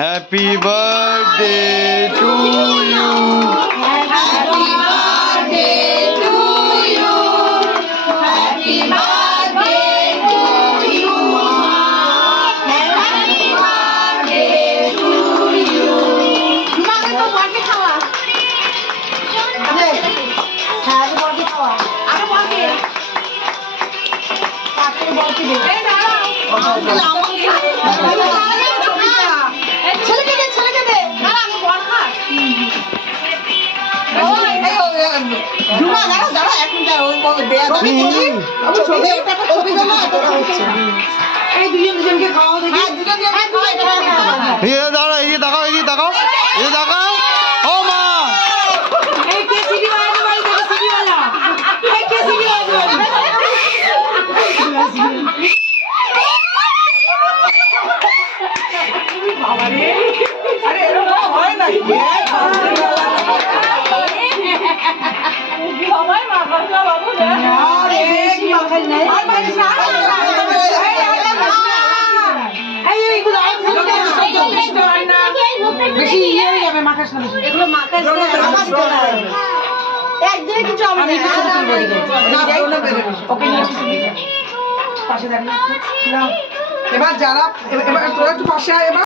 Happy birthday to you. Happy birthday to you. Happy birthday to you. Happy birthday to you. তোমাকে তো বলতে খাওয়া। হ্যাঁ তো বলতে খাওয়া। আরে বলতে। কাকে বলতে দে। এই দাঁড়াও। ছেলেকে দে ছেলেকে দে। দাঁড়া আমি বল খা। ও মা এবার যারা এবার তোরা একটু পাশে আয় এবার